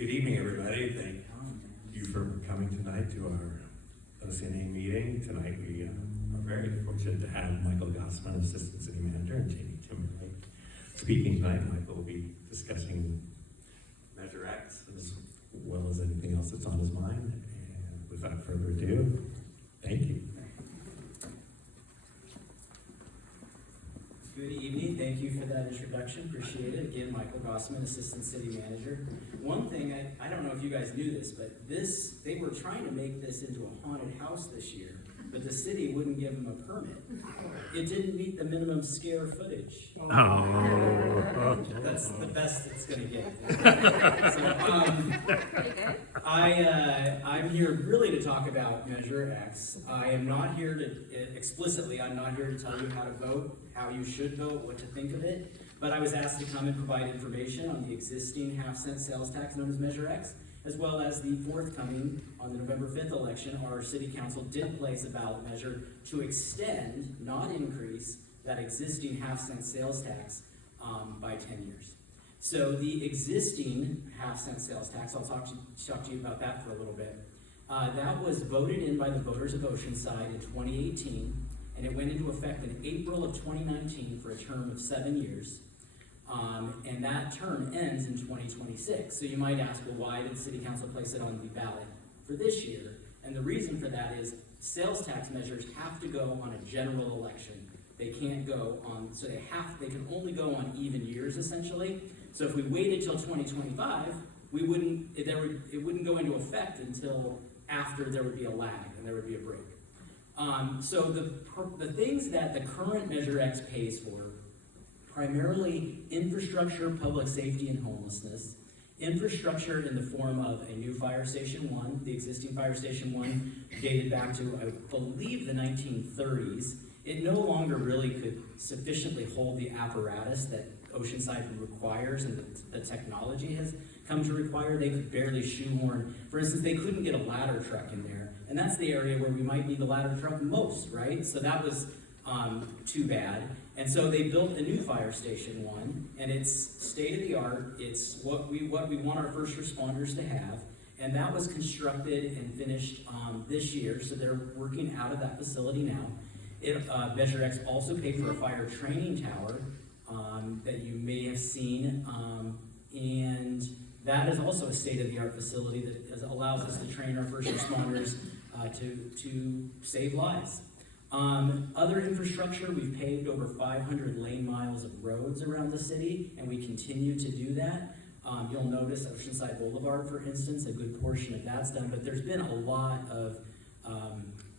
Good evening, everybody. Thank you for coming tonight to our OCNA meeting. Tonight we are very fortunate to have Michael Gossman, Assistant City Manager, and Jayme Timberlake speaking tonight. Michael will be discussing Measure X as well as anything else that's on his mind. And without further ado, thank you. Good evening. Thank you for that introduction. Appreciate it. Again, Michael Gossman, Assistant City Manager. One thing, I don't know if you guys knew this, but they were trying to make this into a haunted house this year, but the city wouldn't give them a permit. It didn't meet the minimum scare footage. Oh. That's the best it's going to get. I'm here really to talk about Measure X. I am not here to, explicitly, I'm not here to tell you how to vote, how you should vote, what to think of it, but I was asked to come and provide information on the existing half-cent sales tax known as Measure X, as well as the forthcoming, on the November 5th election, our city council did place a ballot measure to extend, not increase, that existing half-cent sales tax by 10 years. So the existing half-cent sales tax, I'll talk to you about that for a little bit. That was voted in by the voters of Oceanside in 2018, and it went into effect in April of 2019 for a term of 7 years. And that term ends in 2026. So you might ask, well, why did City Council place it on the ballot for this year? And the reason for that is sales tax measures have to go on a general election. They can't go on, so they can only go on even years, essentially. So if we waited till 2025, it wouldn't go into effect until after there would be a lag and there would be a break. So the things that the current Measure X pays for, primarily infrastructure, public safety, and homelessness. Infrastructure in the form of a new fire station 1, the existing fire station 1 dated back to, I believe, the 1930s. It no longer really could sufficiently hold the apparatus that Oceanside requires and the technology has come to require. They could barely shoehorn. For instance, they couldn't get a ladder truck in there. And that's the area where we might need the ladder truck most, right? So that was too bad. And so they built a new fire station 1, and it's state-of-the-art. It's what we want our first responders to have. And that was constructed and finished this year, so they're working out of that facility now. Measure X also paid for a fire training tower that you may have seen, and that is also a state-of-the-art facility that allows us to train our first responders to save lives. Other infrastructure, we've paved over 500 lane miles of roads around the city, and we continue to do that. You'll notice Oceanside Boulevard, for instance, a good portion of that's done, but there's been a lot of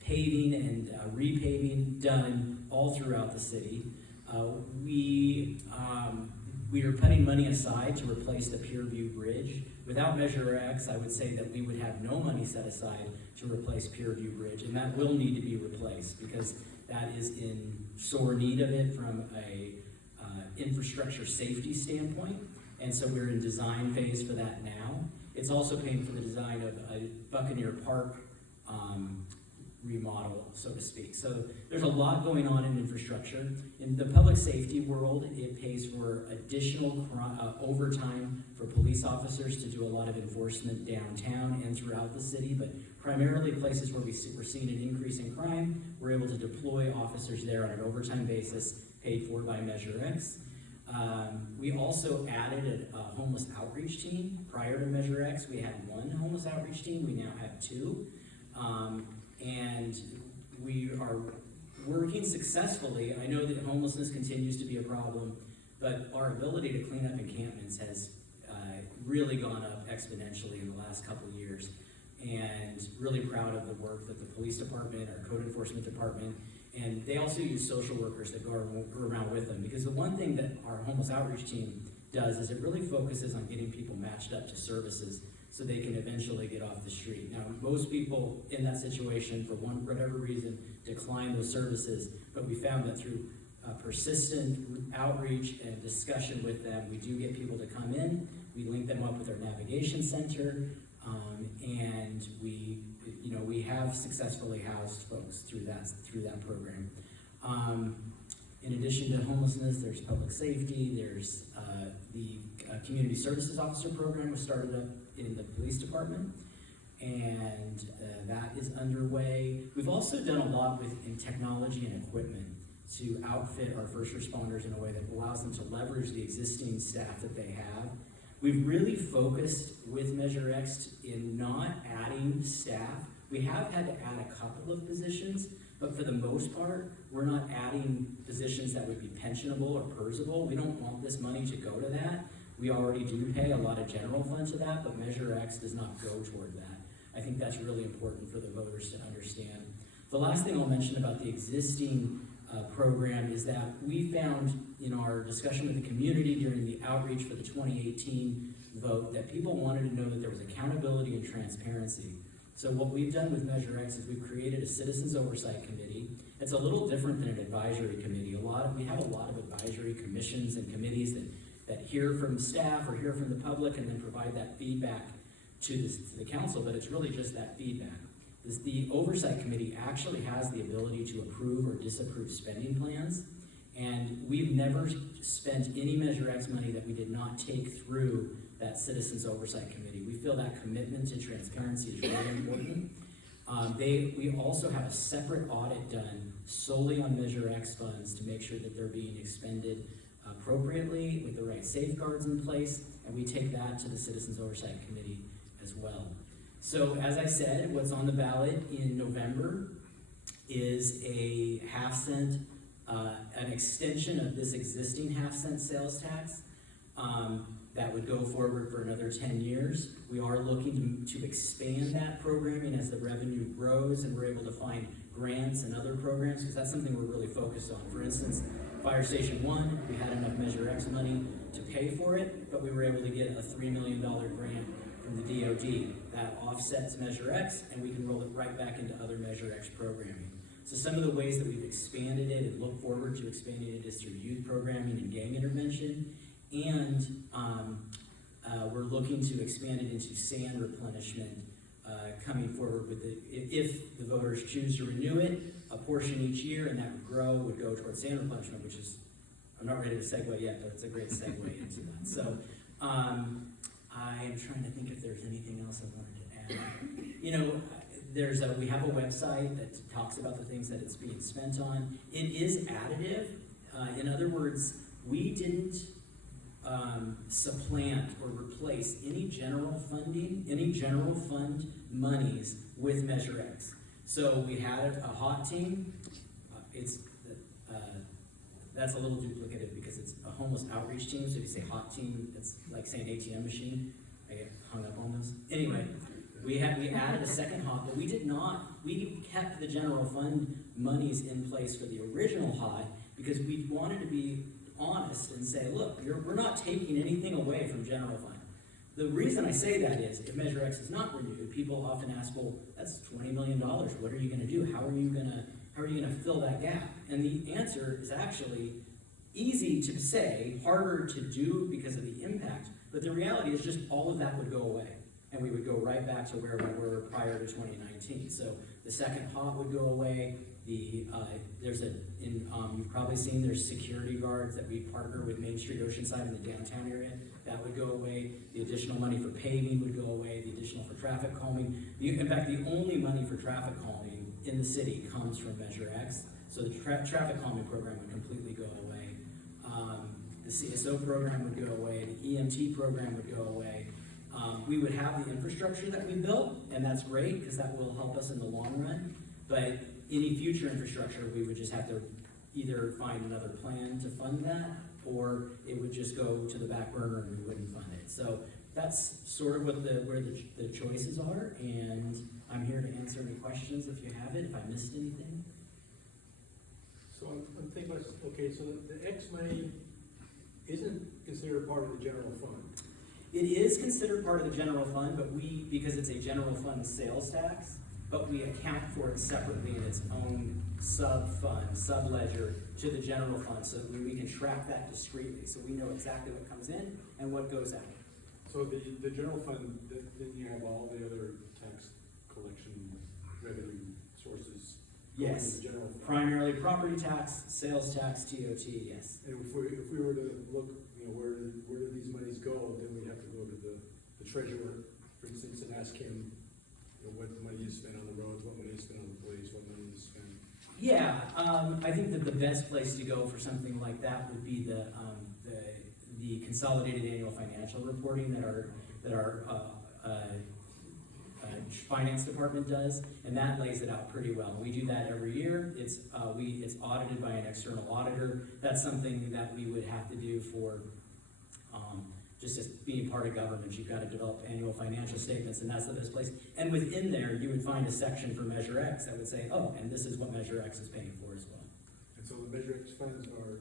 paving and repaving done all throughout the city. We are putting money aside to replace the Pierview Bridge. Without Measure X, I would say that we would have no money set aside to replace Pierview Bridge, and that will need to be replaced because that is in sore need of it from a infrastructure safety standpoint, and so we're in design phase for that now. It's also paying for the design of a Buccaneer Park remodel, so to speak. So there's a lot going on in infrastructure. In the public safety world, it pays for additional overtime for police officers to do a lot of enforcement downtown and throughout the city, but primarily places where we're seeing an increase in crime, we're able to deploy officers there on an overtime basis, paid for by Measure X. We also added a homeless outreach team. Prior to Measure X, we had 1 homeless outreach team. We now have 2. And we are working successfully. I know that homelessness continues to be a problem, but our ability to clean up encampments has really gone up exponentially in the last couple of years. And really proud of the work that the police department, our code enforcement department, and they also use social workers that go around with them. Because the one thing that our homeless outreach team does is it really focuses on getting people matched up to services so they can eventually get off the street. Now, most people in that situation, for whatever reason, decline those services, but we found that through persistent outreach and discussion with them, we do get people to come in, we link them up with our navigation center, and we have successfully housed folks through that program. In addition to homelessness, there's public safety, there's the Community Services Officer program was started up in the police department, and that is underway. We've also done a lot in technology and equipment to outfit our first responders in a way that allows them to leverage the existing staff that they have. We've really focused with Measure X in not adding staff. We have had to add a couple of positions, but for the most part, we're not adding positions that would be pensionable or PERSable. We don't want this money to go to that. We already do pay a lot of general fund to that, but Measure X does not go toward that. I think that's really important for the voters to understand. The last thing I'll mention about the existing program is that we found in our discussion with the community during the outreach for the 2018 vote that people wanted to know that there was accountability and transparency. So what we've done with Measure X is we've created a citizens oversight committee. It's a little different than an advisory committee. We have a lot of advisory commissions and committees that hear from staff or hear from the public and then provide that feedback to the council, but it's really just that feedback. The oversight committee actually has the ability to approve or disapprove spending plans, and we've never spent any Measure X money that we did not take through that citizens oversight committee. We feel that commitment to transparency is really important. We also have a separate audit done solely on Measure X funds to make sure that they're being expended appropriately with the right safeguards in place, and we take that to the citizens oversight committee as well. So as I said, what's on the ballot in November is a half-cent, an extension of this existing half-cent sales tax that would go forward for another 10 years. We are looking to expand that programming as the revenue grows and we're able to find grants and other programs, because that's something we're really focused on. For instance, Fire Station 1, we had enough Measure X money to pay for it, but we were able to get a $3 million grant from the DOD. That offsets Measure X, and we can roll it right back into other Measure X programming. So some of the ways that we've expanded it and look forward to expanding it is through youth programming and gang intervention, and we're looking to expand it into sand replenishment coming forward with if the voters choose to renew it, a portion each year, and that would go towards sand replenishment, which is, I'm not ready to segue yet, but it's a great segue into that. So I am trying to think if there's anything else I wanted to add. You know, we have a website that talks about the things that it's being spent on. It is additive. In other words, we didn't supplant or replace any general fund monies with Measure X. So we had a hot team. That's a little duplicative because it's a homeless outreach team. So if you say hot team, it's like saying ATM machine. I get hung up on those. Anyway, we added a second hot, but we kept the general fund monies in place for the original hot because we wanted to be honest and say, look, we're not taking anything away from general fund. The reason I say that is, if Measure X is not renewed, people often ask, well, that's $20 million. What are you going to do? How are you going to fill that gap? And the answer is actually easy to say, harder to do because of the impact. But the reality is just all of that would go away, and we would go right back to where we were prior to 2019. So the second hot would go away. You've probably seen there's security guards that we partner with Main Street Oceanside in the downtown area. That would go away. The additional money for paving would go away. The additional for traffic calming. In fact, the only money for traffic calming in the city comes from Measure X. So the traffic calming program would completely go away. The CSO program would go away. The EMT program would go away. We would have the infrastructure that we built, and that's great because that will help us in the long run. But any future infrastructure, we would just have to either find another plan to fund that, or it would just go to the back burner and we wouldn't fund it. So that's sort of where the choices are, and I'm here to answer any questions if you have it, if I missed anything. So I'm thinking, okay, so the X money isn't considered part of the general fund. It is considered part of the general fund, but because it's a general fund sales tax, but we account for it separately in its own sub-fund, sub-ledger to the general fund, so that we can track that discreetly, so we know exactly what comes in and what goes out. So the general fund, then you have all the other tax collection revenue sources. Yes, The general fund. primarily property tax, sales tax, TOT, yes. And if we were to look, where do these monies go, then we'd have to go to the treasurer for instance, and ask him, what money you spend on the roads, what money you spend on the police, what money you spend? Yeah, I think that the best place to go for something like that would be the consolidated annual financial reporting that our finance department does, and that lays it out pretty well. We do that every year. It's audited by an external auditor. That's something that we would have to do for just as being part of government. You've got to develop annual financial statements, and that's the best place. And within there, you would find a section for Measure X that would say, oh, and this is what Measure X is paying for as well. And so the Measure X funds are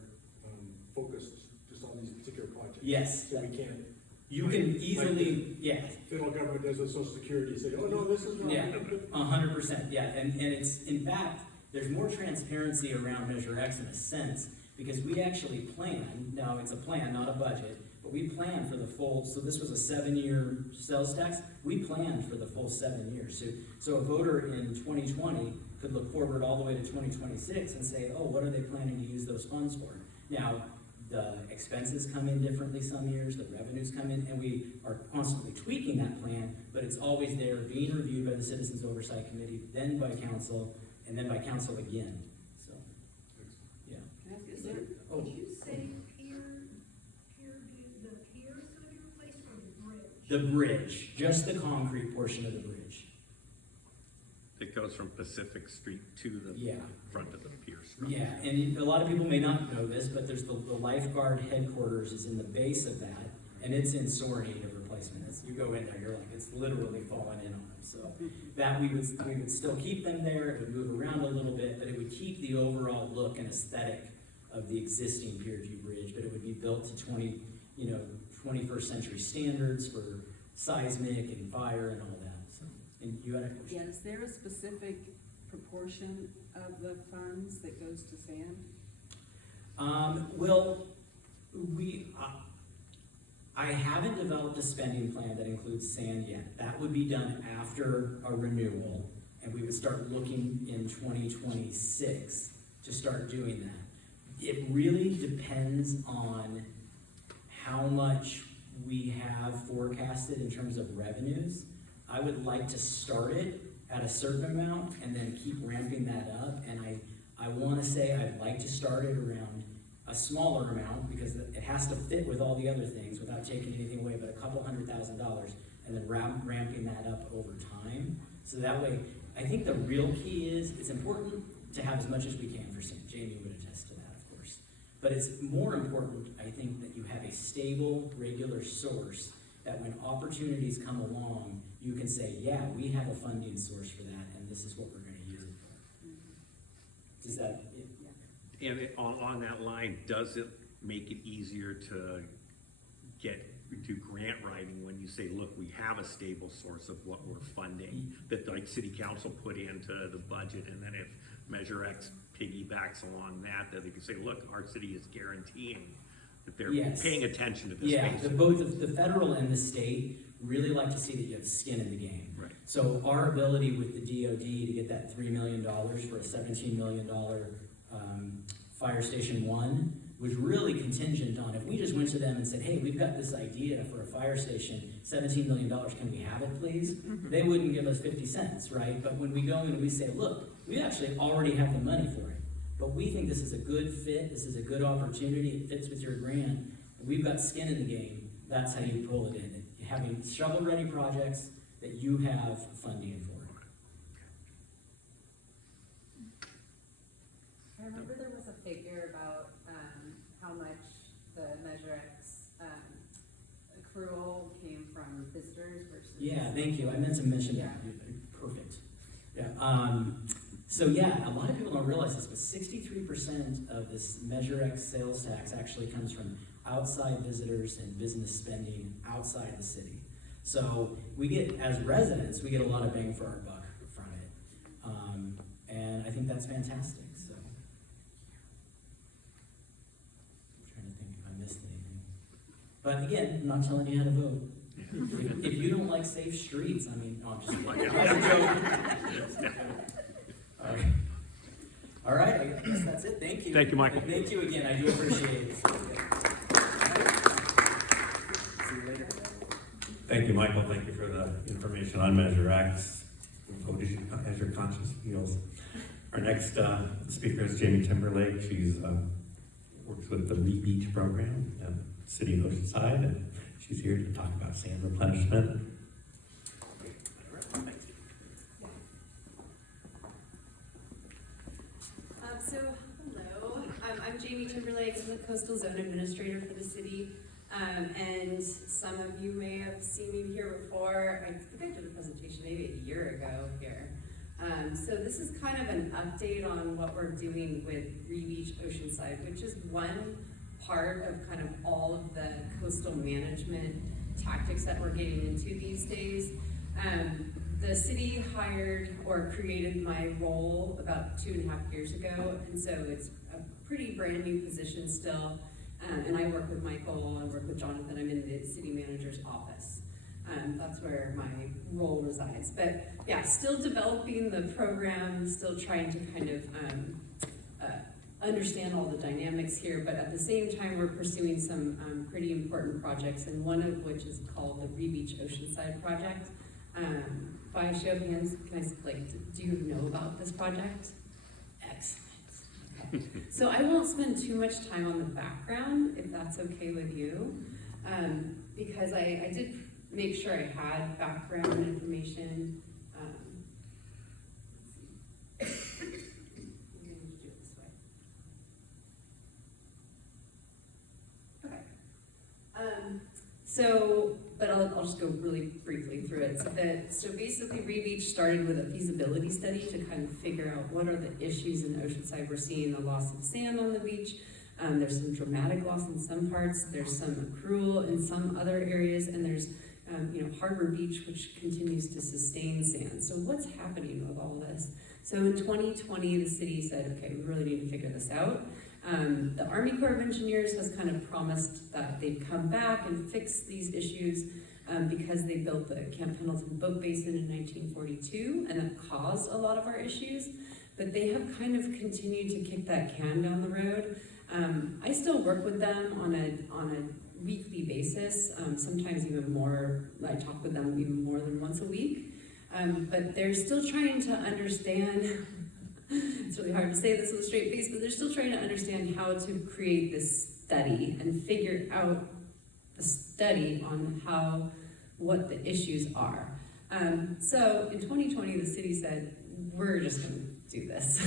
focused just on these particular projects? Yes. So we can't, You can easily, yeah. federal government does with Social Security, say, oh, no, this is wrong. Yeah, 100%, yeah, and it's, in fact, there's more transparency around Measure X in a sense, because we actually plan, now it's a plan, not a budget, but we plan for the full, so this was a 7-year sales tax, we planned for the full 7 years. So a voter in 2020 could look forward all the way to 2026 and say, oh, what are they planning to use those funds for? Now, the expenses come in differently some years, the revenues come in, and we are constantly tweaking that plan, but it's always there, being reviewed by the Citizens Oversight Committee, then by council, and then by council again, so, yeah. Can I ask, is there, Oh, Did you say the pier is gonna be replaced or the bridge? the bridge, just the concrete portion of the bridge, It goes from Pacific Street to the yeah. front of the pier. Yeah, and a lot of people may not know this, but there's the lifeguard headquarters is in the base of that, and it's in sore need of replacement. You go in there, you're like, it's literally falling in on them. So that we would still keep them there. It would move around a little bit, but it would keep the overall look and aesthetic of the existing Pierview Bridge. But it would be built to 21st century standards for seismic and fire and all that. So, and you had a question? yeah, is there a specific proportion of the funds that goes to sand? Well, I haven't developed a spending plan that includes sand yet. That would be done after a renewal, and we would start looking in 2026 to start doing that. It really depends on how much we have forecasted in terms of revenues. I would like to start it at a certain amount and then keep ramping that up, and I want to say I'd like to start it around a smaller amount because it has to fit with all the other things without taking anything away, but a couple $100,000, and then ramping that up over time. So that way, I think the real key is it's important to have as much as we can for sand. Jayme would attest to that, of course. But it's more important, I think, that you have a stable, regular source that when opportunities come along, you can say, yeah, we have a funding source for that, and this is what we're going to use it for. Does that? And on that line, does it make it easier to do grant writing when you say, look, we have a stable source of what we're funding, that like city council put into the budget, and then if Measure X piggybacks along that they can say, look, our city is guaranteeing that they're Yes. paying attention to this. Yeah, space. both the federal and the state really like to see that you have skin in the game. Right. So our ability with the DOD to get that $3 million for a $17 million Fire Station 1 was really contingent on if we just went to them and said, hey, we've got this idea for a fire station, $17 million, can we have it please? They wouldn't give us 50 cents, right? But when we go and we say, look, we actually already have the money for it, but we think this is a good fit, this is a good opportunity, it fits with your grant, and we've got skin in the game, that's how you pull it in. Having shovel-ready projects that you have funding for. I remember there was a figure about how much the Measure X accrual came from visitors versus. Yeah, thank you. I meant to mention that. Perfect. Yeah. So yeah, a lot of people don't realize this, but 63% of this Measure X sales tax actually comes from outside visitors and business spending outside the city. So we get, as residents, we get a lot of bang for our buck from it. And I think that's fantastic. So I'm trying to think if I missed anything. But again, I'm not telling you how to vote. If you don't like safe streets, I mean, no, I'm just kidding. That's a joke. All right, I guess that's it. Thank you. Thank you, Michael. Thank you again. I do appreciate it. See you later. Thank you, Michael. Thank you for the information on Measure X. Vote as your conscience feels. Our next speaker is Jayme Timberlake. She's works with the Beach program at City of Oceanside, and she's here to talk about sand replenishment. Hello, I'm Jayme Timberlake. I'm the Coastal Zone Administrator for the city. And some of you may have seen me here before. I think I did a presentation maybe a year ago here. So this is kind of an update on what we're doing with Beach Oceanside, which is one part of kind of all of the coastal management tactics that we're getting into these days. The city hired or created my role about 2.5 years ago, and so it's a pretty brand new position still. And I work with Michael, I work with Jonathan, I'm in the city manager's office. That's where my role resides. But yeah, still developing the program, still trying to kind of understand all the dynamics here, but at the same time, we're pursuing some pretty important projects, and one of which is called the Beach Oceanside project. By a show of hands, do you know about this project? Excellent. Okay. So I won't spend too much time on the background, if that's okay with you, because I did make sure I had background information. I'm going to do it this way. Okay. But I'll just go really briefly through it. So basically, Beach started with a feasibility study to kind of figure out what are the issues in Oceanside. We're seeing the loss of sand on the beach. There's some dramatic loss in some parts. There's some accrual in some other areas, and there's Harbor Beach, which continues to sustain sand. So what's happening with all this? So in 2020, the city said, okay, we really need to figure this out. The Army Corps of Engineers has kind of promised that they'd come back and fix these issues because they built the Camp Pendleton Boat Basin in 1942, and that caused a lot of our issues. But they have kind of continued to kick that can down the road. I still work with them on a weekly basis, sometimes even more. I talk with them even more than once a week. But they're still trying to understand. It's really hard to say this with a straight face, but they're still trying to understand how to create this study and figure out the study on what the issues are. So in 2020, the city said, we're just going to do this.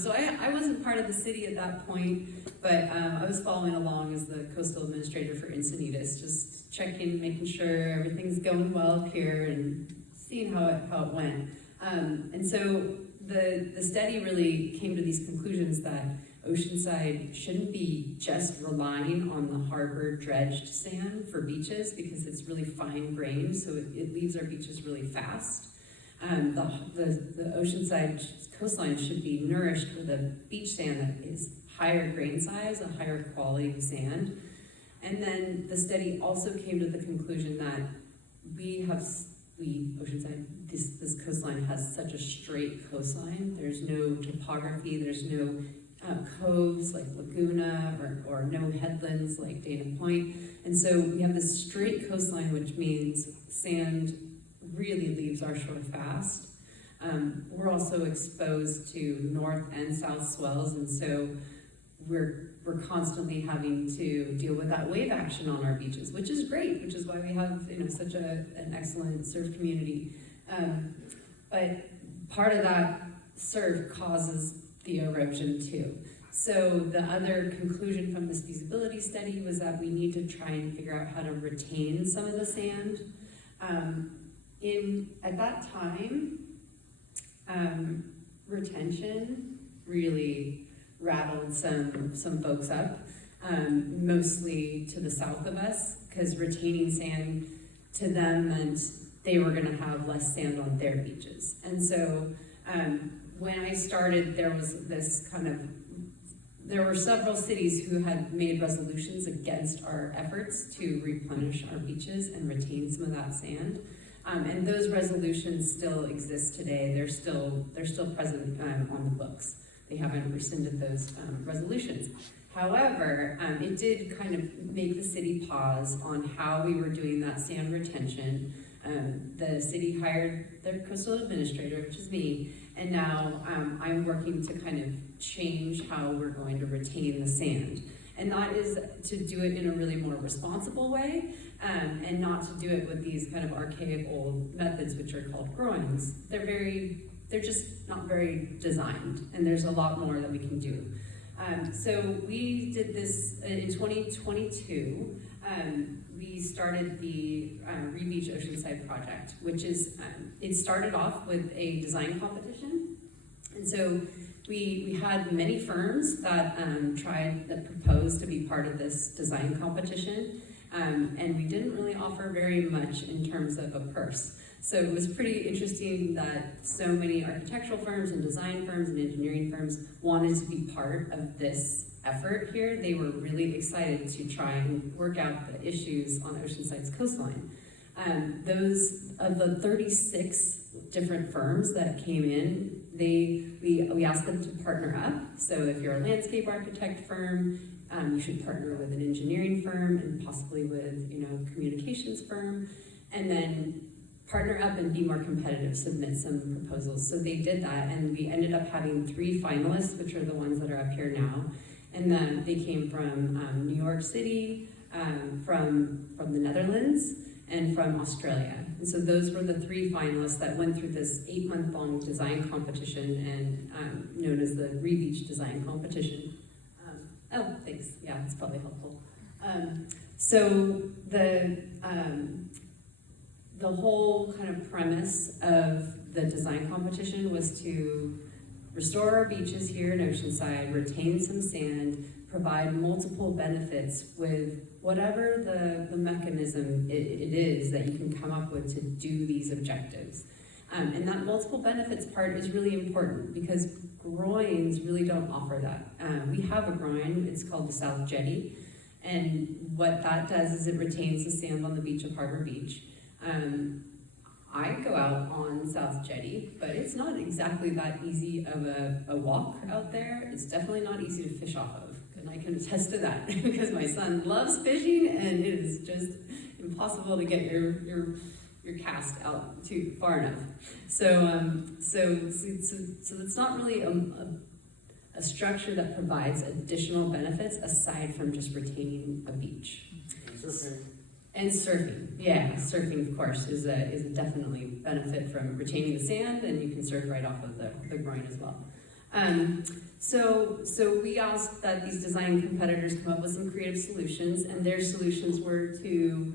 So I wasn't part of the city at that point, but I was following along as the coastal administrator for Encinitas, just checking, making sure everything's going well up here and seeing how it went. And so the study really came to these conclusions that Oceanside shouldn't be just relying on the harbor dredged sand for beaches because it's really fine grained, so it leaves our beaches really fast. The Oceanside coastline should be nourished with a beach sand that is higher grain size, a higher quality sand. And then the study also came to the conclusion that Oceanside, this coastline has such a straight coastline. There's no topography, there's no coves like Laguna or no headlands like Dana Point. And so we have this straight coastline, which means sand really leaves our shore fast. We're also exposed to north and south swells, and so we're constantly having to deal with that wave action on our beaches, which is great, which is why we have such an excellent surf community. But part of that surf causes the erosion too. So the other conclusion from this feasibility study was that we need to try and figure out how to retain some of the sand. At that time, retention really rattled some folks up, mostly to the south of us, because retaining sand to them meant they were going to have less sand on their beaches. And so when I started, there were several cities who had made resolutions against our efforts to replenish our beaches and retain some of that sand. And those resolutions still exist today. They're still present on the books. they haven't rescinded those resolutions. However, it did kind of make the city pause on how we were doing that sand retention. The city hired their coastal administrator, which is me, and now I'm working to kind of change how we're going to retain the sand. And that is to do it in a really more responsible way, and not to do it with these kind of archaic old methods, which are called groins. They're just not very designed, and there's a lot more that we can do. So we did this in 2022. We started the Rebeach Oceanside project, which is, it started off with a design competition. And so we had many firms that proposed to be part of this design competition. And we didn't really offer very much in terms of a purse. So it was pretty interesting that so many architectural firms and design firms and engineering firms wanted to be part of this effort here. They were really excited to try and work out the issues on Oceanside's coastline. Those of the 36 different firms that came in, we asked them to partner up. So if you're a landscape architect firm, you should partner with an engineering firm and possibly with, a communications firm, and then partner up and be more competitive, submit some proposals. So they did that, and we ended up having 3 finalists, which are the ones that are up here now. And then they came from New York City, from the Netherlands, and from Australia. And so those were the 3 finalists that went through this 8-month-long design competition, and known as the Rebeach Design Competition. Oh, thanks. Yeah, it's probably helpful. So the whole kind of premise of the design competition was to restore our beaches here in Oceanside, retain some sand, provide multiple benefits with whatever the mechanism it is that you can come up with to do these objectives. And that multiple benefits part is really important because groins really don't offer that. We have a groin, it's called the South Jetty, and what that does is it retains the sand on the beach of Harbor Beach. I go out on South Jetty, but it's not exactly that easy of a walk out there. It's definitely not easy to fish off of, and I can attest to that because my son loves fishing, and it is just impossible to get your cast out too far enough. So it's not really a structure that provides additional benefits aside from just retaining a beach. And surfing, yeah, surfing of course is a definitely benefit from retaining the sand, and you can surf right off of the groin as well. So we asked that these design competitors come up with some creative solutions, and their solutions were to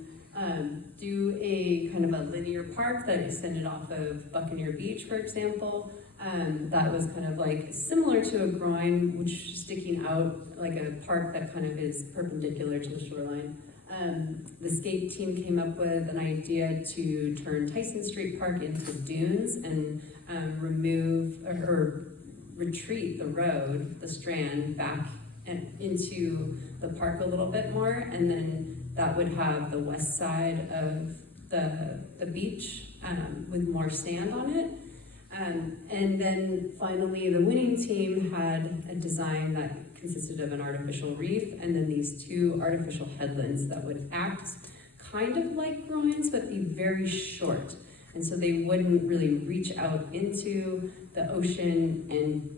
do a kind of a linear park that extended off of Buccaneer Beach, for example. That was kind of like similar to a groin, which sticking out like a park that kind of is perpendicular to the shoreline. The skate team came up with an idea to turn Tyson Street Park into dunes and remove or retreat the road, the Strand, back into the park a little bit more, and then that would have the west side of the beach with more sand on it. And then finally, the winning team had a design that consisted of an artificial reef and then these 2 artificial headlands that would act kind of like groins, but be very short. And so they wouldn't really reach out into the ocean and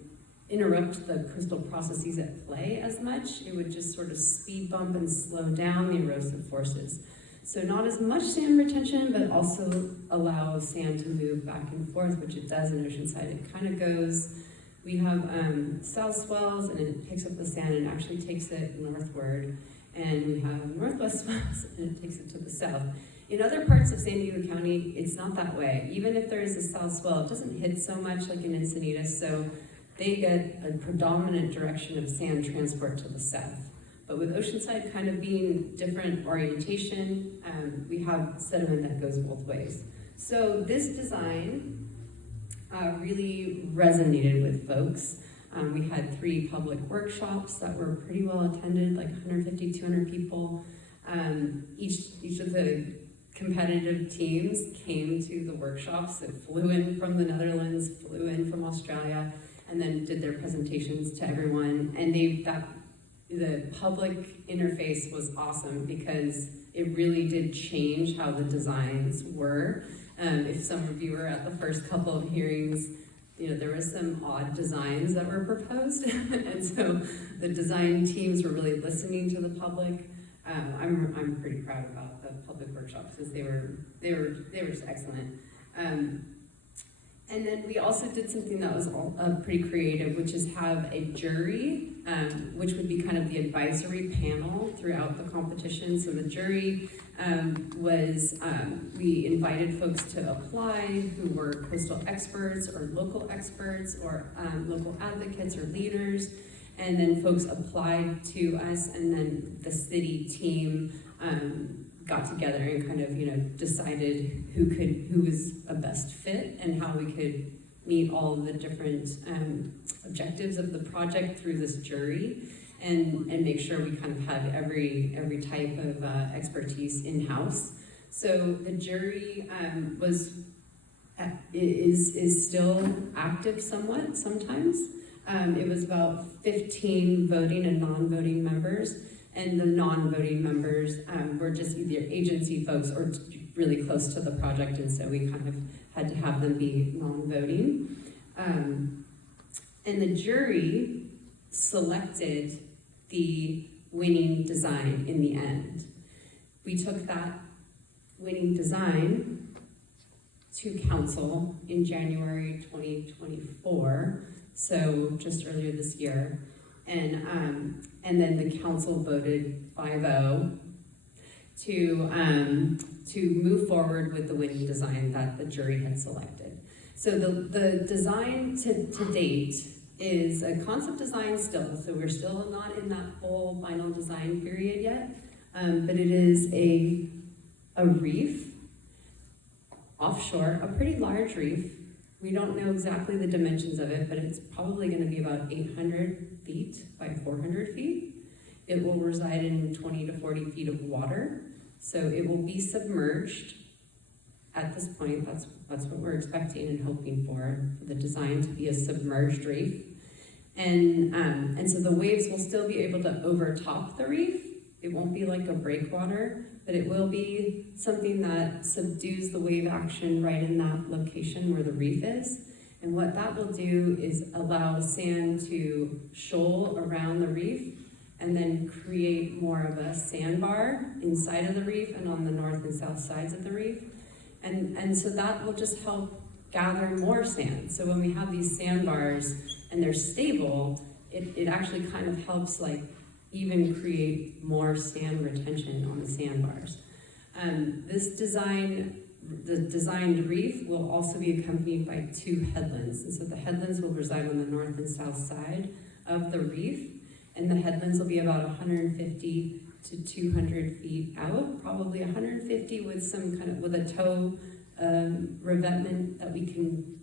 interrupt the coastal processes at play as much. It would just sort of speed bump and slow down the erosive forces. So not as much sand retention, but also allow sand to move back and forth, which it does in Oceanside. It kind of goes, we have south swells, and it picks up the sand and actually takes it northward. And we have northwest swells, and it takes it to the south. In other parts of San Diego County, it's not that way. Even if there is a south swell, it doesn't hit so much like in Encinitas, so they get a predominant direction of sand transport to the south. But with Oceanside kind of being different orientation, we have sediment that goes both ways. So this design really resonated with folks. We had 3 public workshops that were pretty well attended, like 150, 200 people. Each of the competitive teams came to the workshops. It flew in from the Netherlands, flew in from Australia, and then did their presentations to everyone. And the public interface was awesome because it really did change how the designs were. If some of you were at the first couple of hearings, there were some odd designs that were proposed. And so the design teams were really listening to the public. I'm pretty proud about the public workshops because they were just excellent. And then we also did something that was pretty creative, which is have a jury, which would be kind of the advisory panel throughout the competition. So the jury we invited folks to apply who were coastal experts or local local advocates or leaders. And then folks applied to us, and then the city team got together and kind of, decided who was a best fit and how we could meet all of the different objectives of the project through this jury, and make sure we kind of had every type of expertise in-house. So the jury is still active sometimes. It was about 15 voting and non-voting members, and the non-voting members were just either agency folks or really close to the project, and so we kind of had to have them be non-voting. And the jury selected the winning design in the end. We took that winning design to council in January 2024, so just earlier this year, and then the council voted 5-0 to move forward with the winning design that the jury had selected. So the design to date is a concept design still, so we're still not in that full final design period yet, but it is a reef offshore, a pretty large reef. We don't know exactly the dimensions of it, but it's probably going to be about 800 feet by 400 feet. It will reside in 20 to 40 feet of water, so it will be submerged. At this point, that's what we're expecting and hoping for the design to be a submerged reef. And so the waves will still be able to overtop the reef. It won't be like a breakwater, but it will be something that subdues the wave action right in that location where the reef is. And what that will do is allow sand to shoal around the reef and then create more of a sandbar inside of the reef and on the north and south sides of the reef. And so that will just help gather more sand. So when we have these sandbars and they're stable, it actually kind of helps even create more sand retention on the sandbars. The designed reef will also be accompanied by 2 headlands. And so the headlands will reside on the north and south side of the reef. And the headlands will be about 150 to 200 feet out, probably 150 with a tow revetment that we can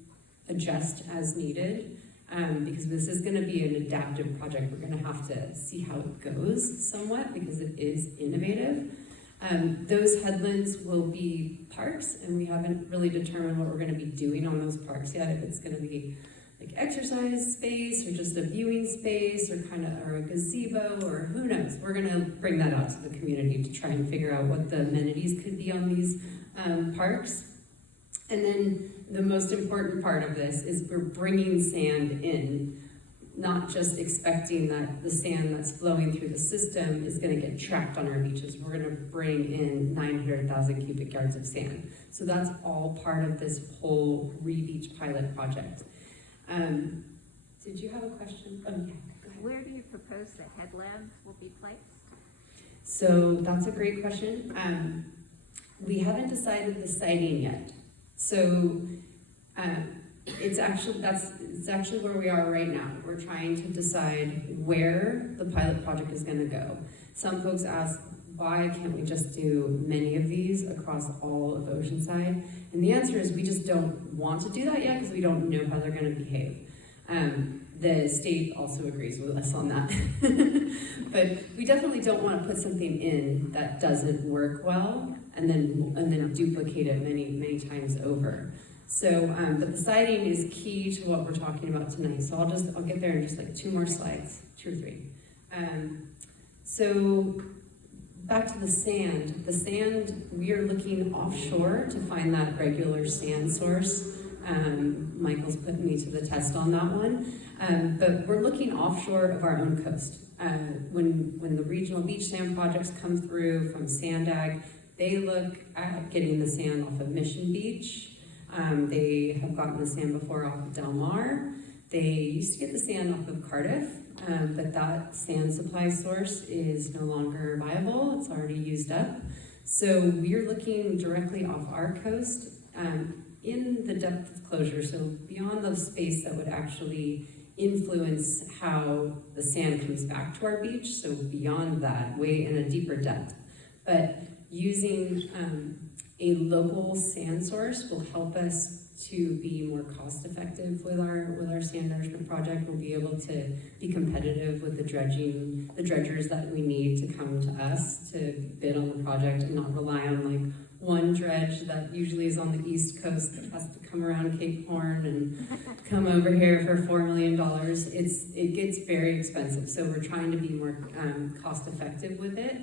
adjust as needed. Because this is going to be an adaptive project. We're going to have to see how it goes somewhat because it is innovative. Those headlands will be parks, and we haven't really determined what we're going to be doing on those parks yet. If it's going to be like exercise space or just a viewing space or a gazebo or who knows. We're going to bring that out to the community to try and figure out what the amenities could be on these parks. And then the most important part of this is we're bringing sand in, not just expecting that the sand that's flowing through the system is going to get trapped on our beaches. We're going to bring in 900,000 cubic yards of sand. So that's all part of this whole Re-Beach pilot project. Did you have a question? Oh, yeah, go ahead. Where do you propose the headlands will be placed? So that's a great question. We haven't decided the siting yet. So it's actually where we are right now. We're trying to decide where the pilot project is going to go. Some folks ask, why can't we just do many of these across all of Oceanside? And the answer is we just don't want to do that yet because we don't know how they're going to behave. The state also agrees with us on that. But we definitely don't want to put something in that doesn't work well and then duplicate it many, many times over. So, but the siding is key to what we're talking about tonight. So I'll get there in just like 2 more slides, 2 or 3. So back to the sand. The sand, we are looking offshore to find that regular sand source. Michael's put me to the test on that one. But we're looking offshore of our own coast. When the regional beach sand projects come through from Sandag, they look at getting the sand off of Mission Beach. They have gotten the sand before off of Del Mar. They used to get the sand off of Cardiff, but that sand supply source is no longer viable. It's already used up. So we're looking directly off our coast in the depth of closure, so beyond the space that would actually influence how the sand comes back to our beach, so beyond that, way in a deeper depth. But using a local sand source will help us to be more cost effective with our sand management project. We'll be able to be competitive with the dredgers that we need to come to us to bid on the project and not rely on like one dredge that usually is on the East Coast that has to come around Cape Horn and come over here for $4 million. It gets very expensive, so we're trying to be more cost effective with it,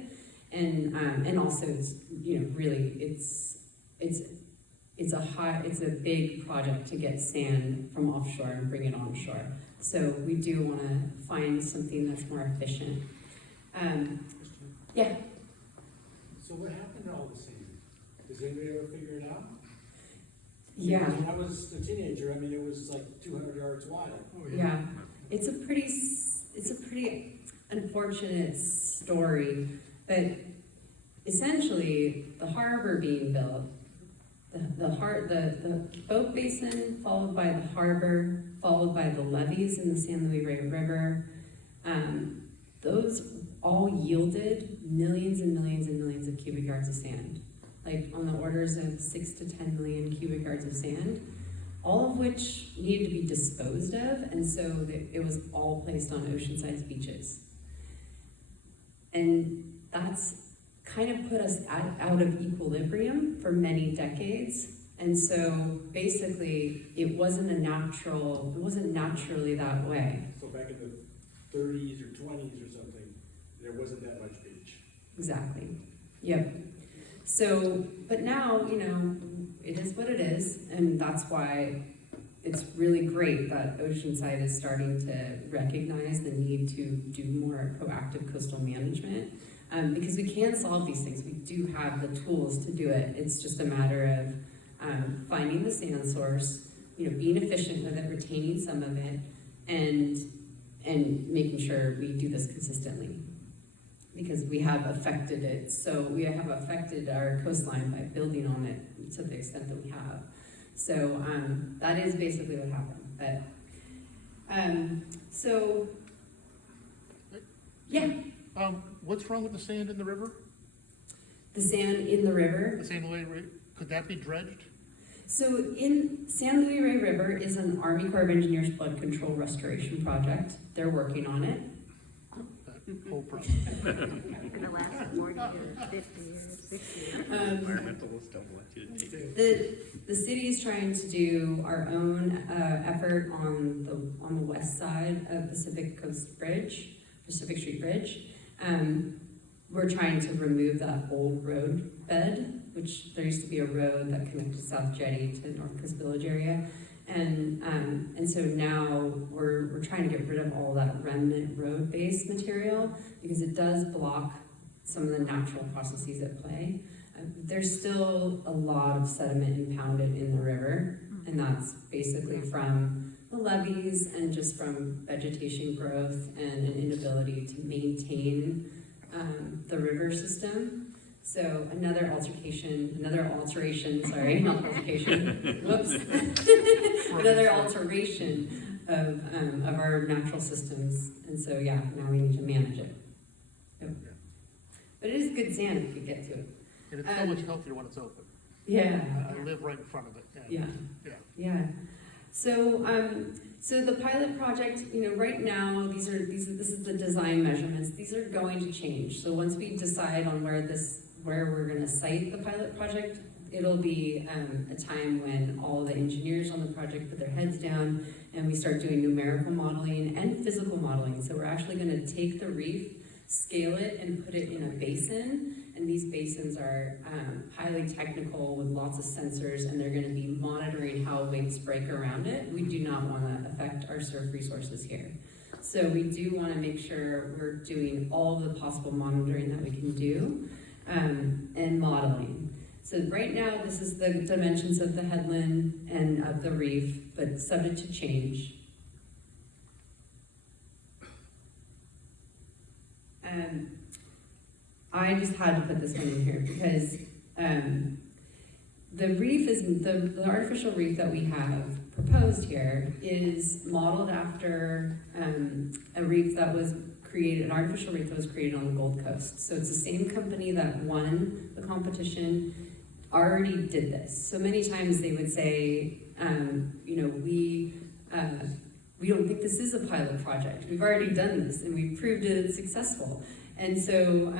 and also it's, you know, really it's a big project to get sand from offshore and bring it onshore. So we do want to find something that's more efficient. Yeah. So what happened to all the sand? Does anybody ever figure it out? Yeah. When I was a teenager, I mean, it was like 200 yards wide. Yeah. It's a pretty unfortunate story, but essentially the harbor being built, the boat basin, followed by the harbor, followed by the levees in the San Luis River, those all yielded millions and millions and millions of cubic yards of sand, like on the orders of 6 to 10 million cubic yards of sand, all of which needed to be disposed of, and so it was all placed on oceanside beaches. And that's kind of put us out of equilibrium for many decades. And so basically it wasn't naturally that way. So back in the 30s or 20s or something, there wasn't that much beach. Exactly. Yep. So, but now, you know, it is what it is, and that's why it's really great that Oceanside is starting to recognize the need to do more proactive coastal management. Because we can solve these things. We do have the tools to do it. It's just a matter of finding the sand source, you know, being efficient with it, retaining some of it, and making sure we do this consistently. Because we have affected it. So we have affected our coastline by building on it to the extent that we have. So that is basically what happened. But so yeah. What's wrong with the sand in the river? The sand in the river. The San Luis River, could that be dredged? So in San Luis River is an Army Corps of Engineers flood control restoration project. They're working on it. That whole project. It's gonna last 40 years, 50 years, 60 years. Environmentalists don't want you to take it. The city is trying to do our own effort on the west side of Pacific Street Bridge. We're trying to remove that old road bed, which there used to be a road that connected South Jetty to North Coast Village area. And so now we're trying to get rid of all that remnant road-based material because it does block some of the natural processes at play. There's still a lot of sediment impounded in the river, and that's basically from the levees and just from vegetation growth and an inability to maintain the river system. So another alteration, of our natural systems. And so, yeah, now we need to manage it. Yep. But it is good sand if you get to it. And it's so much healthier when it's open. Yeah. I live right in front of it. Yeah. Yeah. Yeah. So, so the pilot project, you know, right now, this is the design measurements. These are going to change. So once we decide on where we're going to site the pilot project, it'll be a time when all the engineers on the project put their heads down and we start doing numerical modeling and physical modeling. So we're actually going to take the reef, scale it, and put it in a basin. And these basins are highly technical with lots of sensors, and they're going to be monitoring how waves break around it. We do not want to affect our surf resources here. So we do want to make sure we're doing all the possible monitoring that we can do and modeling. So right now, this is the dimensions of the headland and of the reef, but subject to change. I just had to put this one in here because the reef is, the artificial reef that we have proposed here is modeled after a reef that was created, an artificial reef that was created on the Gold Coast. So it's the same company that won the competition already did this. So many times they would say, we don't think this is a pilot project. We've already done this and we've proved it successful. And so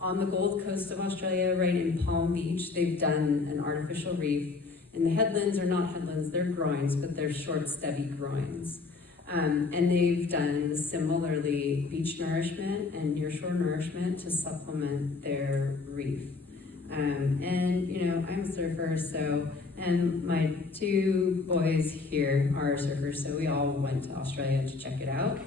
on the Gold Coast of Australia, right in Palm Beach, they've done an artificial reef. And the headlands are not headlands, they're groins, but they're short, stubby groins. And they've done similarly beach nourishment and nearshore nourishment to supplement their reef. I'm a surfer, so, and my two boys here are surfers, so we all went to Australia to check it out.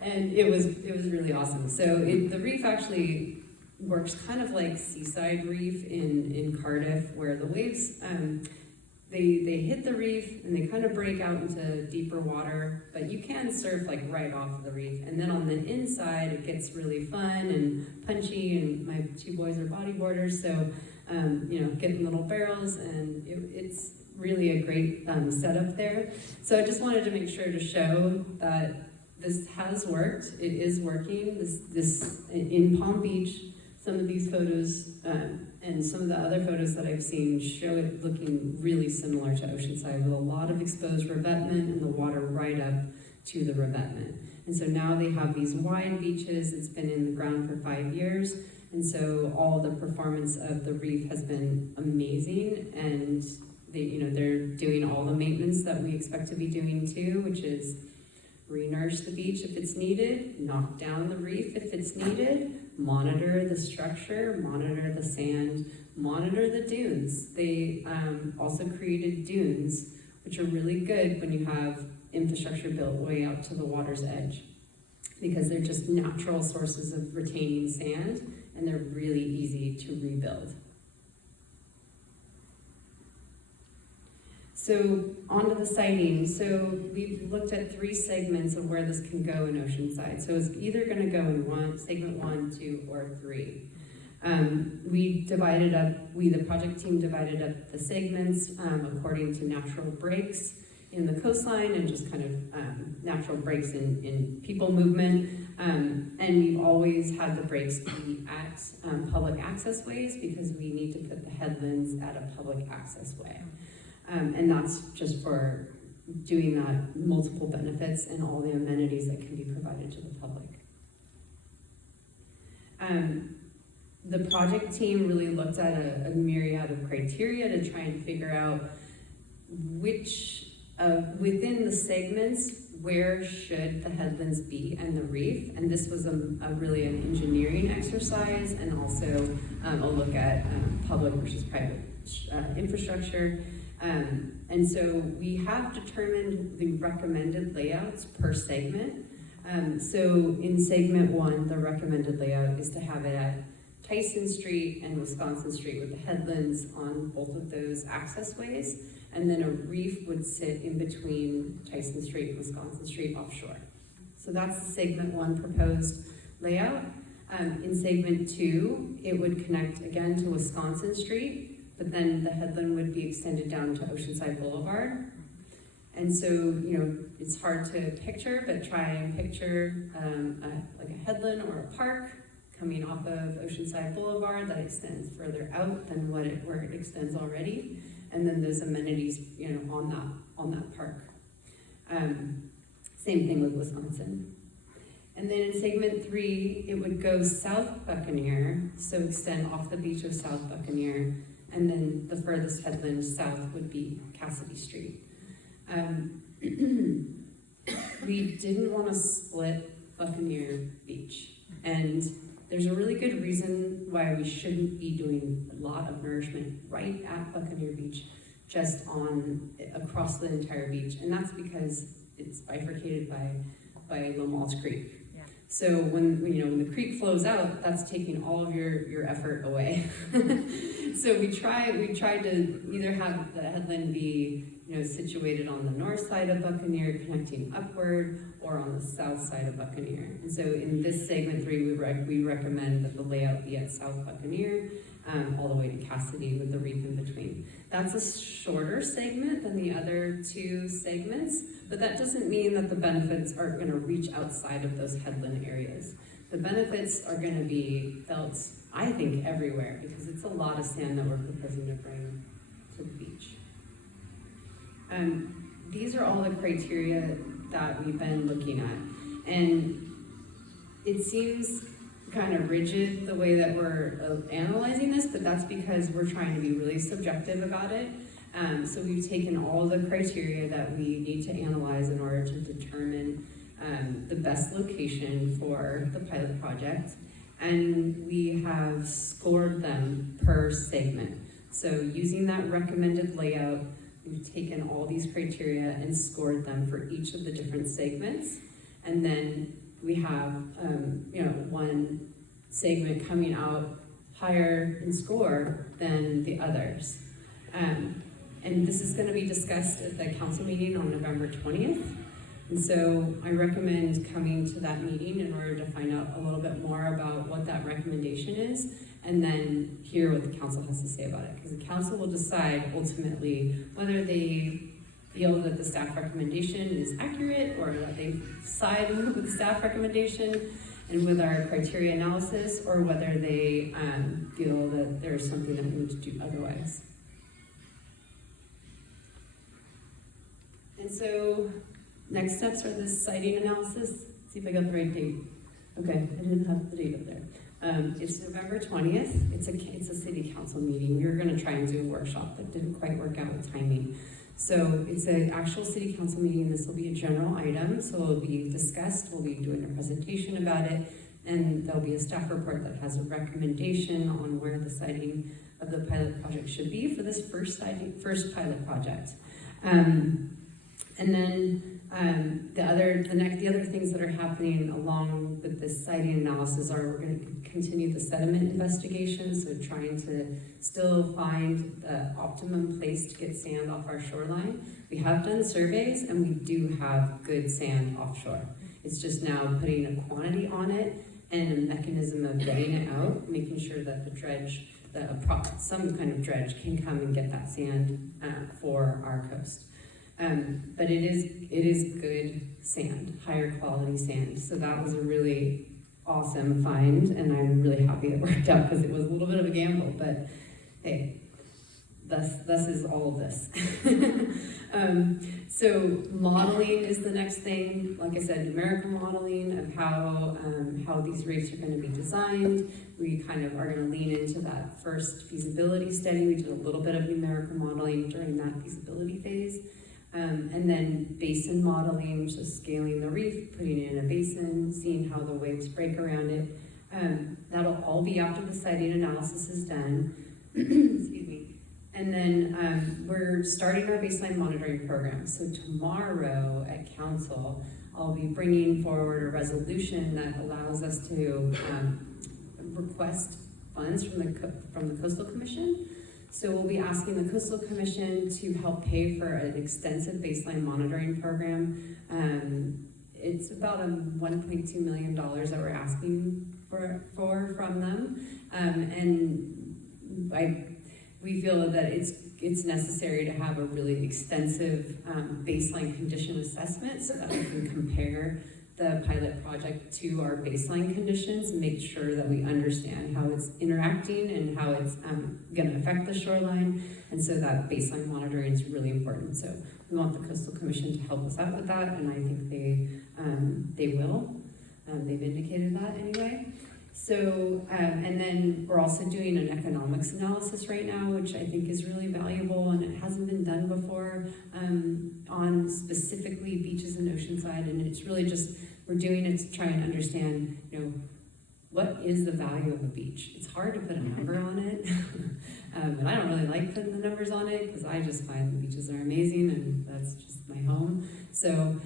And it was really awesome. So the reef actually works kind of like Seaside Reef in Cardiff, where the waves, they hit the reef and they kind of break out into deeper water, but you can surf like right off of the reef. And then on the inside, it gets really fun and punchy, and my two boys are bodyboarders, so, getting little barrels, and it's really a great setup there. So I just wanted to make sure to show that this has worked. It is working. This in Palm Beach, some of these photos and some of the other photos that I've seen show it looking really similar to Oceanside, with a lot of exposed revetment and the water right up to the revetment. And so now they have these wide beaches. It's been in the ground for 5 years. And so all the performance of the reef has been amazing. And they're doing all the maintenance that we expect to be doing too, which is re-nourish the beach if it's needed, knock down the reef if it's needed, monitor the structure, monitor the sand, monitor the dunes. They also created dunes, which are really good when you have infrastructure built way out to the water's edge, because they're just natural sources of retaining sand, and they're really easy to rebuild. So onto the siting. So we've looked at 3 segments of where this can go in Oceanside. So it's either going to go in segment 1, 2, or 3. The project team divided up the segments according to natural breaks in the coastline and just kind of natural breaks in people movement. And we've always had the breaks be at public access ways, because we need to put the headlands at a public access way. And that's just for doing that multiple benefits and all the amenities that can be provided to the public. The project team really looked at a myriad of criteria to try and figure out which, within the segments, where should the headlands be and the reef. And this was really an engineering exercise, and also a look at public versus private infrastructure. And so we have determined the recommended layouts per segment. So in segment 1, the recommended layout is to have it at Tyson Street and Wisconsin Street, with the headlands on both of those access ways. And then a reef would sit in between Tyson Street and Wisconsin Street offshore. So that's the segment 1 proposed layout. In segment 2, it would connect again to Wisconsin Street, but then the headland would be extended down to Oceanside Boulevard. And so, it's hard to picture, but try and picture like a headland or a park coming off of Oceanside Boulevard that extends further out than where it extends already. And then those amenities, on that park. Same thing with Wisconsin. And then in segment 3, it would go South Buccaneer, so extend off the beach of South Buccaneer, and then the furthest headland south would be Cassidy Street. We didn't want to split Buccaneer Beach, and there's a really good reason why we shouldn't be doing a lot of nourishment right at Buccaneer Beach, just across the entire beach, and that's because it's bifurcated by Lamal's Creek. Yeah. So when the creek flows out, that's taking all of your effort away. So we tried to either have the headland be situated on the north side of Buccaneer, connecting upward, or on the south side of Buccaneer. And so in this segment 3, we recommend that the layout be at South Buccaneer, all the way to Cassidy with the reef in between. That's a shorter segment than the other 2 segments, but that doesn't mean that the benefits are going to reach outside of those headland areas. The benefits are going to be felt, I think, everywhere, because it's a lot of sand that we're proposing to bring to the beach. These are all the criteria that we've been looking at, and it seems kind of rigid the way that we're analyzing this, but that's because we're trying to be really subjective about it. So we've taken all the criteria that we need to analyze in order to determine the best location for the pilot project, and we have scored them per segment. So using that recommended layout, we've taken all these criteria and scored them for each of the different segments, and then we have one segment coming out higher in score than the others. And this is going to be discussed at the council meeting on November 20th. And so I recommend coming to that meeting in order to find out a little bit more about what that recommendation is, and then hear what the council has to say about it. Because the council will decide ultimately whether they feel that the staff recommendation is accurate, or that they side with the staff recommendation and with our criteria analysis, or whether they feel that there's something that we need to do otherwise. And so, next steps are this siting analysis. See if I got the right date. Okay, I didn't have the date up there. It's November 20th. It's a city council meeting. We were going to try and do a workshop that didn't quite work out with timing. So it's an actual city council meeting. This will be a general item, so it'll be discussed. We'll be doing a presentation about it, and there'll be a staff report that has a recommendation on where the siting of the pilot project should be for this first pilot project. And then the other things that are happening along with this siting analysis are we're going to continue the sediment investigation, so trying to still find the optimum place to get sand off our shoreline. We have done surveys, and we do have good sand offshore. It's just now putting a quantity on it and a mechanism of getting it out, making sure that the dredge, some kind of dredge can come and get that sand for our coast. But it is good sand, higher quality sand. So that was a really awesome find, and I'm really happy it worked out, because it was a little bit of a gamble, but hey, thus is all of this. So modeling is the next thing. Like I said, numerical modeling of how these rates are going to be designed. We kind of are going to lean into that first feasibility study. We did a little bit of numerical modeling during that feasibility phase. And then basin modeling, which is scaling the reef, putting it in a basin, seeing how the waves break around it. That'll all be after the siting analysis is done. Excuse me. And then we're starting our baseline monitoring program. So tomorrow at council, I'll be bringing forward a resolution that allows us to request funds from the Coastal Commission. So we'll be asking the Coastal Commission to help pay for an extensive baseline monitoring program. It's about $1.2 million that we're asking for from them. We feel that it's necessary to have a really extensive baseline condition assessment so that we can compare the pilot project to our baseline conditions and make sure that we understand how it's interacting and how it's going to affect the shoreline. And so that baseline monitoring is really important. So we want the Coastal Commission to help us out with that, and I think they will. They've indicated that anyway. So, and then we're also doing an economics analysis right now, which I think is really valuable, and it hasn't been done before, on specifically beaches and oceanside, and it's really just, we're doing it to try and understand, what is the value of a beach? It's hard to put a number on it, and I don't really like putting the numbers on it, because I just find the beaches are amazing, and that's just my home. So,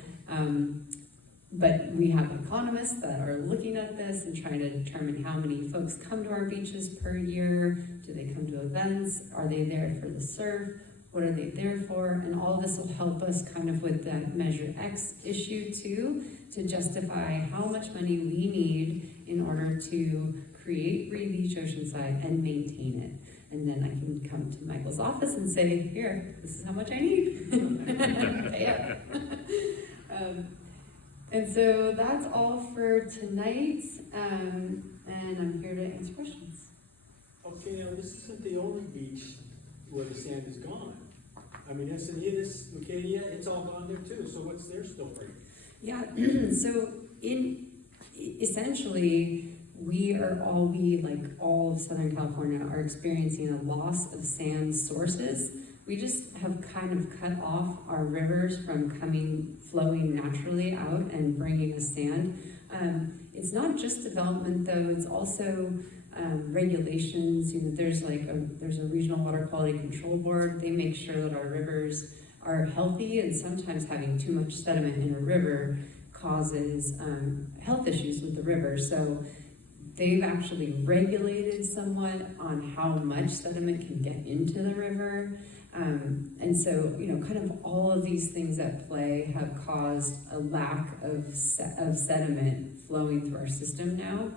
but we have economists that are looking at this and trying to determine how many folks come to our beaches per year. Do they come to events? Are they there for the surf? What are they there for? And all of this will help us kind of with that Measure X issue too, to justify how much money we need in order to create Green Beach Oceanside and maintain it. And then I can come to Michael's office and say, here, this is how much I need. Pay up. And so that's all for tonight, and I'm here to answer questions. Okay, now this isn't the only beach where the sand is gone. I mean, Encinitas, Lucadia, it's all gone there too, so what's their story? Yeah, so essentially, we, like all of Southern California, are experiencing a loss of sand sources. We just have kind of cut off our rivers from flowing naturally out and bringing us sand. It's not just development though, it's also regulations. There's a regional water quality control board. They make sure that our rivers are healthy, and sometimes having too much sediment in a river causes health issues with the river. So they've actually regulated somewhat on how much sediment can get into the river. And so, kind of all of these things at play have caused a lack of sediment flowing through our system now.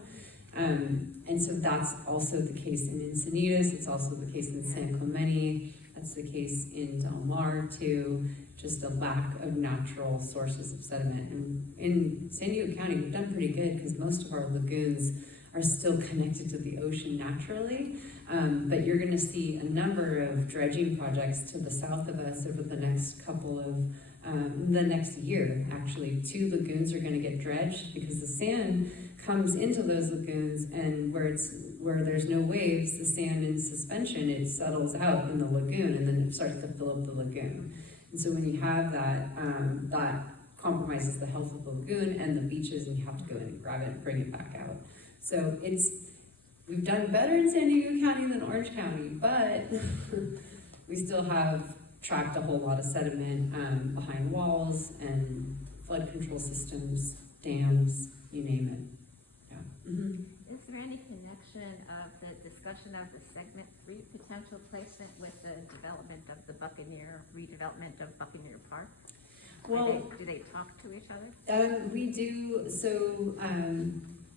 And so that's also the case in Encinitas, it's also the case in San Clemente, that's the case in Del Mar too, just a lack of natural sources of sediment. And in San Diego County, we've done pretty good because most of our lagoons are still connected to the ocean naturally. But you're gonna see a number of dredging projects to the south of us over the next the next year, actually. 2 lagoons are gonna get dredged because the sand comes into those lagoons, and where there's no waves, the sand in suspension, it settles out in the lagoon, and then it starts to fill up the lagoon. And so when you have that, that compromises the health of the lagoon and the beaches, and you have to go in and grab it and bring it back out. So we've done better in San Diego County than Orange County, but we still have trapped a whole lot of sediment behind walls and flood control systems, dams, you name it. Yeah. Mm-hmm. Is there any connection of the discussion of the segment 3 potential placement with the development of the redevelopment of Buccaneer Park? Well, do they talk to each other? We do. So,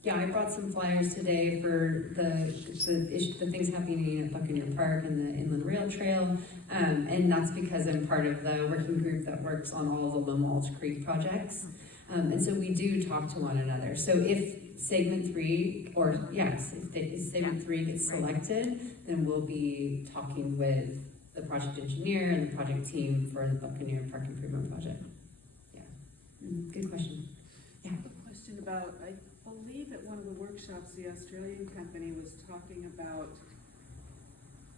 yeah, I brought some flyers today for the things happening at Buccaneer Park and the Inland Rail Trail, and that's because I'm part of the working group that works on all the Lomalge Creek projects, and so we do talk to one another. So if segment 3, if segment 3 gets selected, then we'll be talking with the project engineer and the project team for the Buccaneer Park Improvement Project. Yeah, good question. Yeah. A question about, I believe at one of the workshops, the Australian company was talking about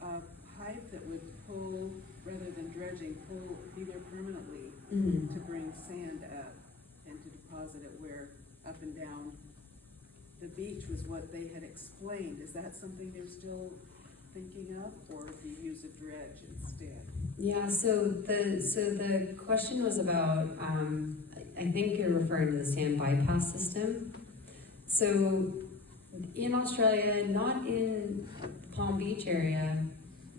a pipe that would pull, rather than dredging, be there permanently to bring sand up and to deposit it where up and down the beach was what they had explained. Is that something they're still thinking of, or do you use a dredge instead? Yeah, so the question was about, I think you're referring to the sand bypass system. So in Australia, not in Palm Beach area,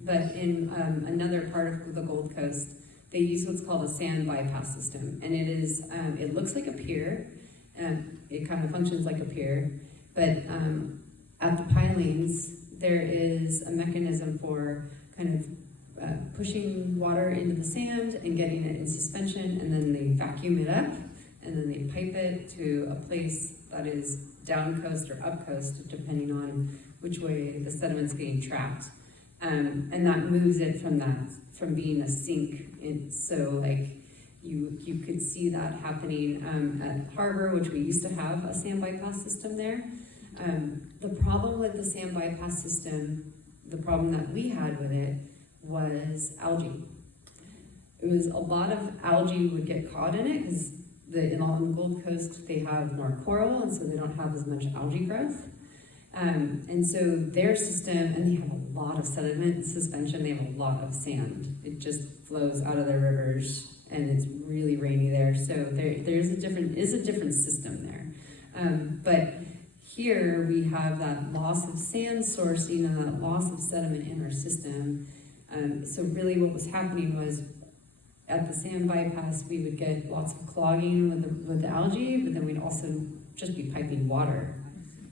but in another part of the Gold Coast, they use what's called a sand bypass system. And it is, it looks like a pier, and it kind of functions like a pier, but at the pilings, there is a mechanism for kind of pushing water into the sand and getting it in suspension, and then they vacuum it up, and then they pipe it to a place that is down coast or up coast, depending on which way the sediment's getting trapped. And that moves it from being a sink. So like You could see that happening at Harbor, which we used to have a sand bypass system there. The problem with the sand bypass system, the problem that we had with it was algae. It was a lot of algae would get caught in it because on the Gold Coast they have more coral, and so they don't have as much algae growth. And so their system, and they have a lot of sediment suspension, they have a lot of sand. It just flows out of their rivers, and it's really rainy there. So is a different system there. But here we have that loss of sand sourcing and that loss of sediment in our system. So really what was happening was at the sand bypass, we would get lots of clogging with the algae, but then we'd also just be piping water.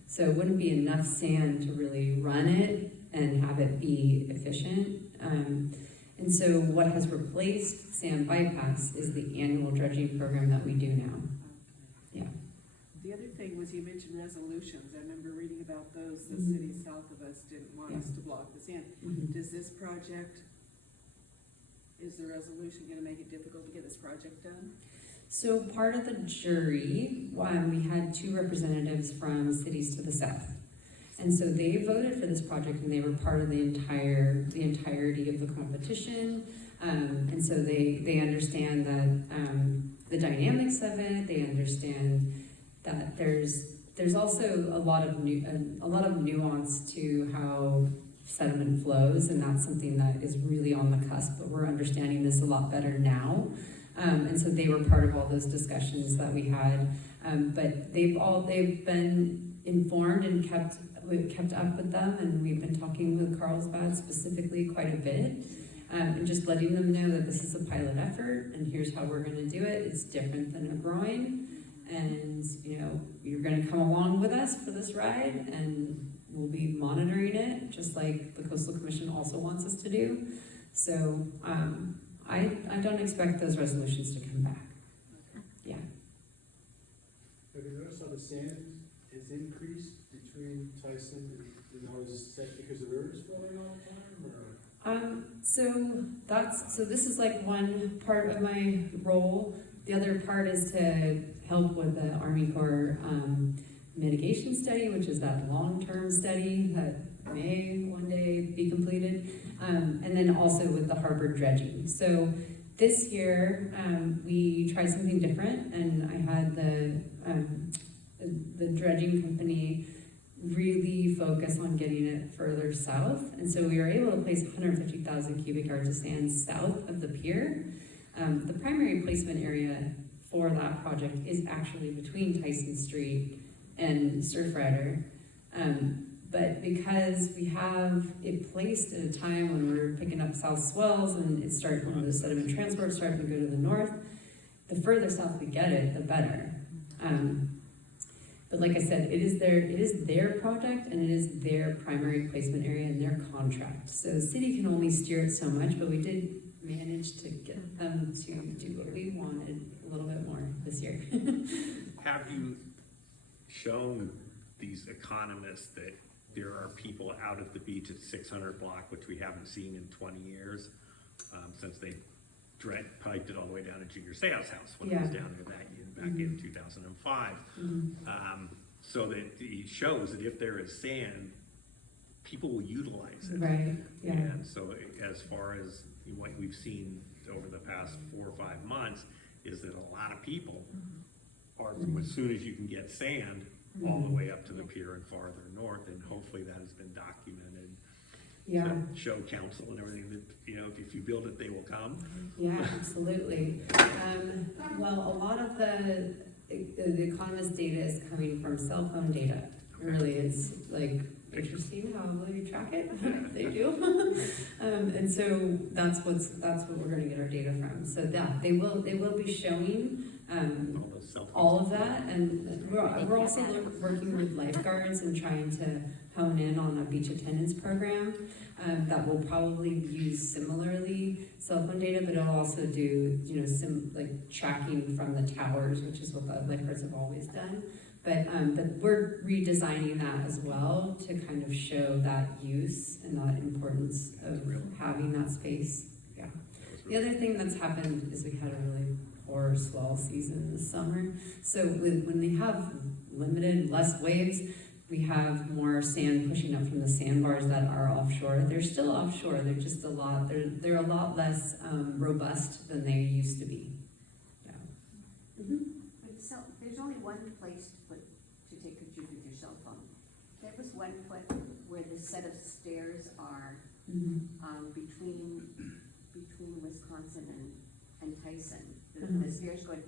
So it wouldn't be enough sand to really run it and have it be efficient. And so what has replaced sand bypass is the annual dredging program that we do now. Yeah. The other thing was you mentioned resolutions. I remember reading about those. The cities south of us didn't want us to block the sand. Does this project, is the resolution going to make it difficult to get this project done? So part of the jury, we had 2 representatives from cities to the south. And so they voted for this project, and they were part of the entirety of the competition. And so they understand that the dynamics of it. They understand that there's also a lot of nuance to how sediment flows, and that's something that is really on the cusp. But we're understanding this a lot better now. And so they were part of all those discussions that we had. But they've been informed and we've kept up with them, and we've been talking with Carlsbad specifically quite a bit, and just letting them know that this is a pilot effort, and here's how we're going to do it. It's different than a groin, and you're going to come along with us for this ride, and we'll be monitoring it, just like the Coastal Commission also wants us to do. So I don't expect those resolutions to come back. Yeah. Have you noticed how the sand has increased between Tyson and now is that because the river's flowing all the time, or? So this is like one part of my role. The other part is to help with the Army Corps mitigation study, which is that long-term study that may one day be completed, and then also with the harbor dredging. So this year we tried something different, and I had the dredging company really focus on getting it further south, and so we were able to place 150,000 cubic yards of sand south of the pier. The primary placement area for that project is actually between Tyson Street and Surfrider. But because we have it placed at a time when we're picking up south swells and it's starting, the sediment transport starting to go to the north, the further south we get it, the better. But like I said, it is their project, and it is their primary placement area and their contract. So the city can only steer it so much, but we did manage to get them to do what we wanted a little bit more this year. Have you shown these economists that there are people out at the beach at 600 block, which we haven't seen in 20 years, since they piped it all the way down to Junior Seau's house when it was down there that year, back in 2005. So that it shows that if there is sand, people will utilize it. Right, yeah. And so as far as what we've seen over the past 4 or 5 months is that a lot of people are, as soon as you can get sand, all the way up to the pier and farther north, and hopefully that has been documented. Yeah. So show council and everything that, if you build it, they will come. Yeah, absolutely. Well, a lot of the economist data is coming from cell phone data. It really is like interesting how they track it. They do. And so that's what we're going to get our data from. So that they will be showing all of that, and we're also working with lifeguards and trying to hone in on a beach attendance program that will probably use similarly cell phone data, but it'll also do like tracking from the towers, which is what the lifeguards have always done. But we're redesigning that as well to kind of show that use and that importance of having that space. Yeah. The other thing that's happened is we had a really poor swell season this summer. So when they have limited, less waves, we have more sand pushing up from the sandbars that are offshore. They're still offshore, they're just they're a lot less robust than they used to be. Yeah. So, there's only one place to take pictures with your cell phone. There was one point where the set of stairs are, between Wisconsin and Tyson. The stairs going,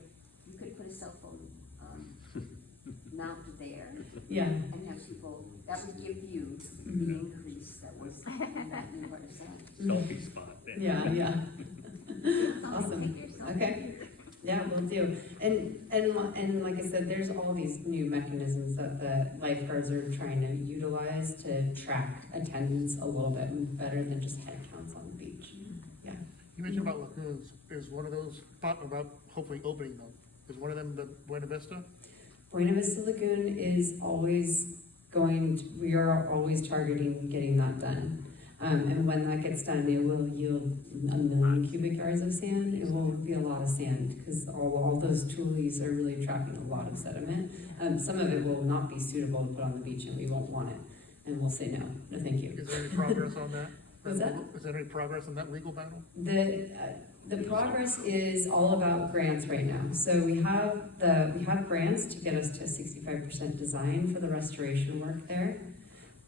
you could put a cell phone, mount there. Yeah. And have people, that would give you the increase that was in that neighborhood of sound. Selfie spot there. Yeah. Awesome. Okay. Yeah, we'll do. And like I said, there's all these new mechanisms that the lifeguards are trying to utilize to track attendance a little bit better than just head counts on the beach. Yeah. You mentioned about lagoons, is one of those, thought about hopefully opening them, is one of them the Buena Vista? Buena Vista Lagoon is always we are always targeting getting that done. And when that gets done, it will yield 1 million cubic yards of sand. It will be a lot of sand because all those tules are really trapping a lot of sediment. Some of it will not be suitable to put on the beach and we won't want it. And we'll say no, thank you. Is there any progress on that? What's that? Is there any progress on that legal battle? The progress is all about grants right now. So we have grants to get us to a 65% design for the restoration work there.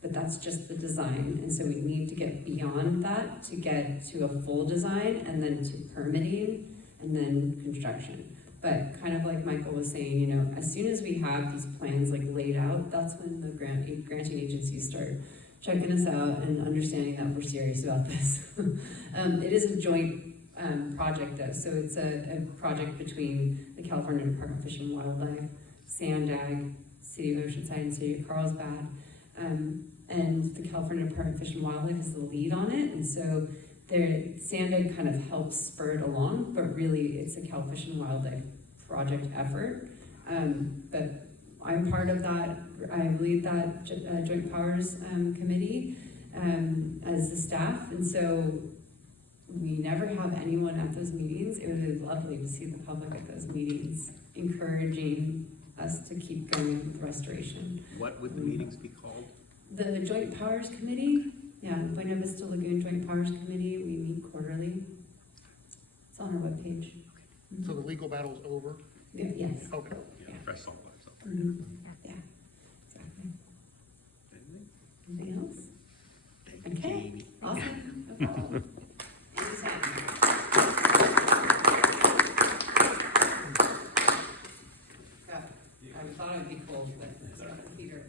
But that's just the design, and so we need to get beyond that to get to a full design, and then to permitting, and then construction. But kind of like Michael was saying, as soon as we have these plans laid out, that's when the granting agencies start checking us out and understanding that we're serious about this. It is a joint project though, so it's a project between the California Department of Fish and Wildlife, SANDAG, City of Oceanside, and City of Carlsbad. And the California Department of Fish and Wildlife is the lead on it, and so SANDAG kind of helps spur it along, but really it's a Cal Fish and Wildlife project effort. But I'm part of that. I lead that Joint Powers Committee as the staff, and so we never have anyone at those meetings. It would be lovely to see the public at those meetings, encouraging us to keep going with restoration. What would the meetings be called? The Joint Powers Committee, Buena Vista Lagoon Joint Powers Committee, we meet quarterly. It's on our webpage. So the legal battle's over? Yeah, yes. Okay. Yeah, press all that stuff. Yeah, exactly. Anything else? Thank you, Okay, Jayme. awesome. No problem. Anytime. I thought it'd be cold, but it's not a heater.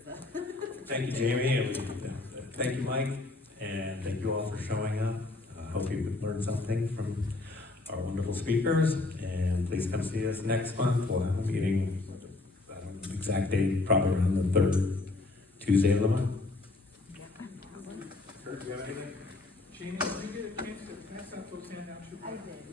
Thank you, Jayme, and thank you, Mike, and thank you all for showing up. I hope you learned something from our wonderful speakers, and please come see us next month. We'll have a meeting, I don't know the exact date, probably around the 3rd Tuesday of the month. Kurt, do you have anything? Jayme, did you get a chance to pass out those handouts? I did.